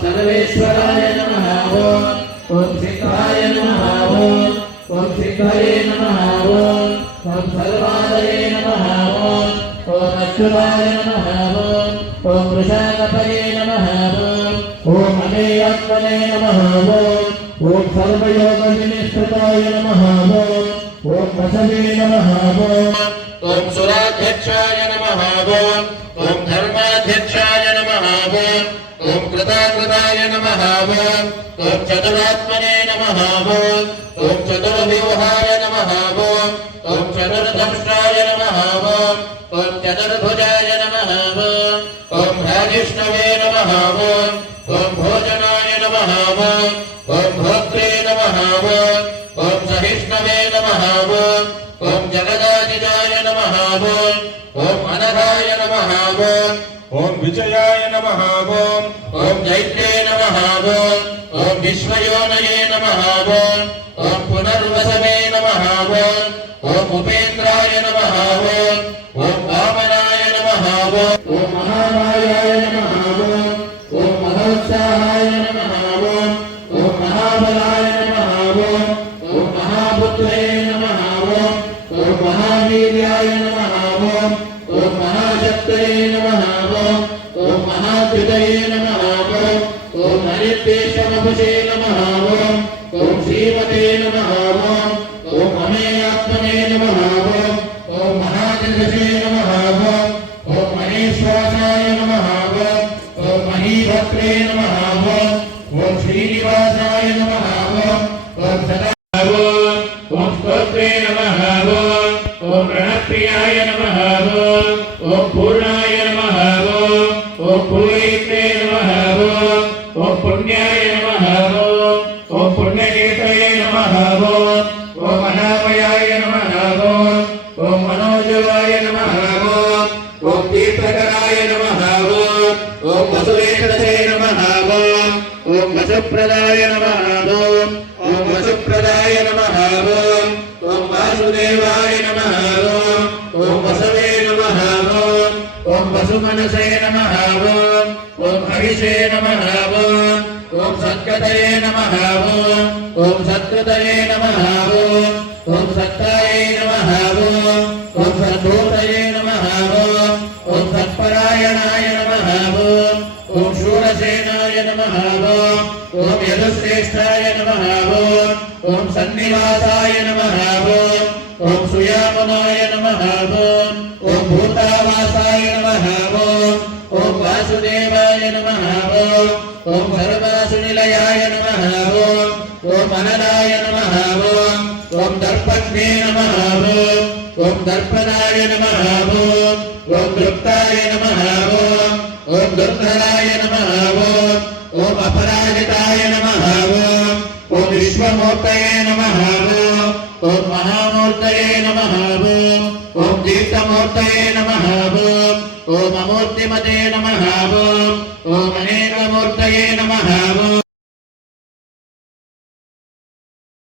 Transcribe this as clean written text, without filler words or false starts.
सर्वेश्वराय नमः ओम सिद्धाय नमः ओम सिद्धाये नमः ओम सर्वादये नमः ओम अच्युताय नमः ओम वृषाकपये नमः ओम अमेयात्मने नमः ओम सर्वयोगविनिष्ठिताय नमः ओम वसवे नमः ओम सुराध्यक्षाय नमः ओम धर्माध्यक्षाय नमः ओम कृताकृताय नमः ओम चतुरात्मने नमः ओम चतुर्व्यूहाय नमः ओम चतुर्दंष्ट्राय नमः ओम चतुर्भुजाय नमः ओम भाजिष्णवे नमः ओम भोजनाय नमः ओम भोक्त्रे नमः ओम सहिष्णवे नमः ओम जगदादिजाय नमः ओम अनघाय नमः ओम विजयाय नमः ओम दैत्ये नमः ओम विश्वयोनये नमः ओम पुनर्वसवे नमः ओम उपेन्द्राय नमः ओम वामनाय नमः ओम महामायाय नमः ओम महोत्साहाय नमः ओम महाबलाय नमः ओम महापुत्रे नमः ओम महावीर्याय नमः ओम महाशक्तये नमः ओम महाकृतये नमः ओम हरिद्वेषमभुषे नमः ओम श्रीमते नमः ओम अमेयात्मने नमः ओम महाजगसे नमः ओम महेश्वासाय नमः ओम महीभद्रे नमः ओम श्रीनिवासाय नमः ओम सदा ओम स्तोत्रे नमः ओम प्रणप्रियाय नमः ओम पूर्णाय नमः ओम पूर्णेत्रे नमः ओम पुण्याय नमः ओम पुण्यकेतये नमः ओम अनामयाय नमः ओम मनोजवाय नमः ओम तीर्थकराय नमः ओम वसुवेशसे नमः ओम वसुप्रदाय नमः ओम वसुप्रदाय नमः ओम वासुदेवाय नमः ओम वसवे नमः ओम वसुमनसे नमः ओम हरिषे नमः ओम सत्कृतये नमः ओम सत्कृतये नमः ओम सत्ताये नमः ओम सद्भूतये नमः ओम सत्परायणाय नमः ओम शूरसेनाय नमः ओम यदुश्रेष्ठाय नमः ओम सन्निवासाय नमः ओम सुयामनाय नमः ओम भूतावासाय नमः ओम वासुदेवाय नमः ओम सर्वासुनिलयाय नमः ओम अनलाय नमः ओम दर्पज्ञे नमः ओम दर्पणाय नमः ओम दृप्ताय नमः ओम दुर्धराय नमः ओम अपराजिताय नमः ओम विश्वमूर्तये नमः ओम महामूर्तये नमः ओम दीप्तमूर्तये नमः ओम अमूर्तिमते नमः ओम अनेकमूर्तये नमः।